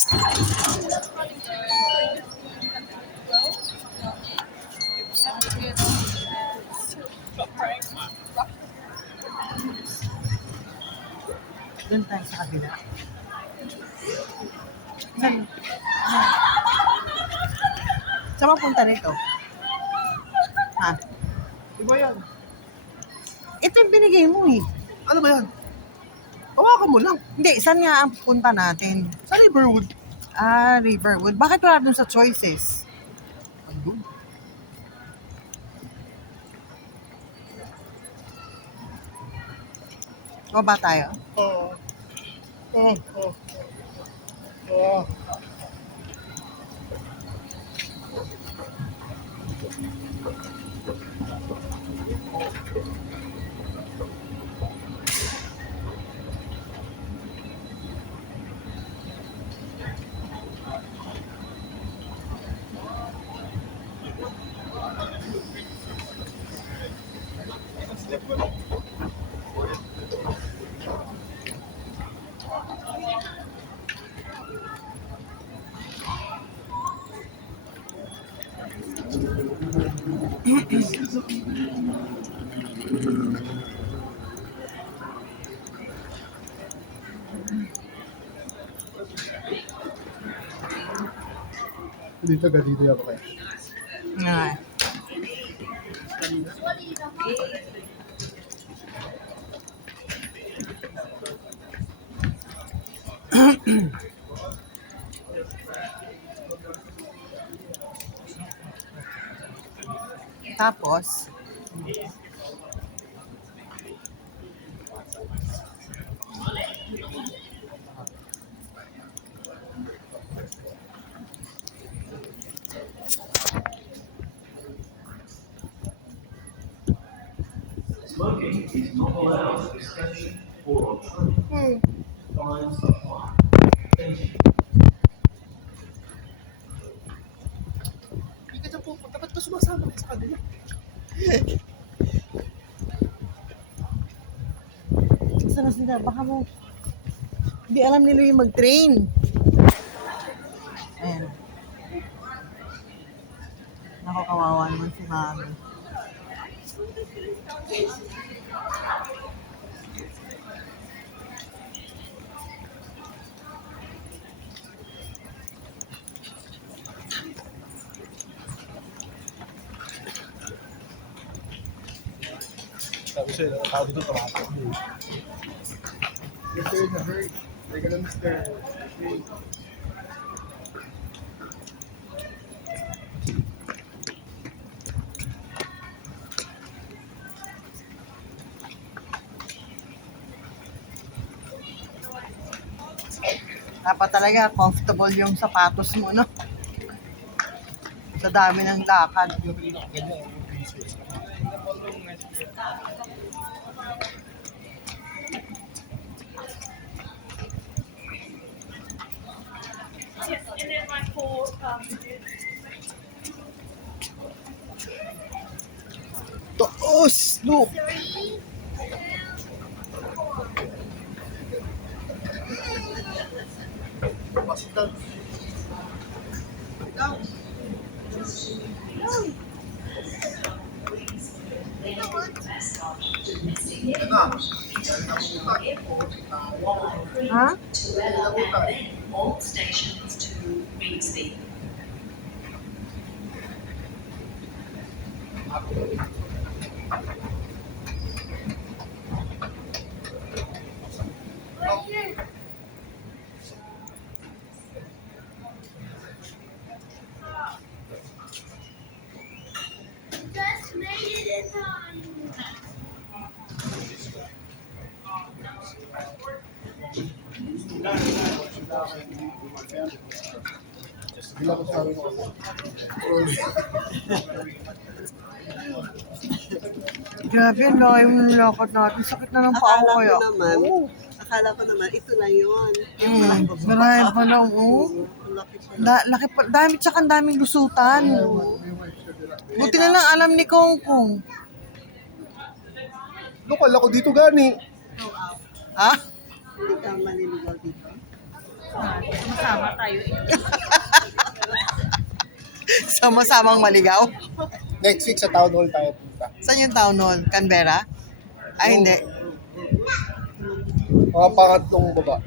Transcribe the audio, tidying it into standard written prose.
Doon tayo sa kabila. Saan? Saan mapunta rito? Ha? Iba yan. Ito yung binigay mo eh. Ano ba yan? Hawakan mo lang. Hindi, saan nga ang punta natin? Sa Riverwood. Ah, Riverwood. Bakit wala dun sa choices? Andun. Baba tayo. Oo. Oo. Oo. Oo. Dito ka, dito ako kayo. Nga. Tapos, Smoking is not allowed discussion or alternative. Fines apply. Thank you. Hindi ka dyan pupunta. Ba't ka sumasama ka sa kanila? saan na sila? Baka mo, hindi alam nila yung mag-train. Ayan. Naku, kawawa naman si Mami. Sabi sa'yo, tao dito tumatak. If they're in a hurry, they're gonna miss their train. Dapat talaga comfortable yung sapatos mo, no? Sa dami ng lakad. Yung pinakaganyan, yung pieces. Yes, and then like for Toos! Look! Basta. Ikaw. Ha? all stations to reinstate. Just made it in time. Bila ko sabi ko. Grabe, ang layo ng lakad natin. Sakit na ng paa ko kaya. Akala ko naman, ito lang yun. Marami pa lang, oh. Ang laki pala. Laki pa, dami tsaka ang daming lusutan. Buti na lang alam ni Kong Kong. Lokal ako dito gani. Ha? Hindi ka maliligaw dito. Sama tayo. Sama-samang maligaw. Next week sa town hall tayo punta. Saan yung town hall? Canberra? Ay, hindi. Mga pangatlong baba.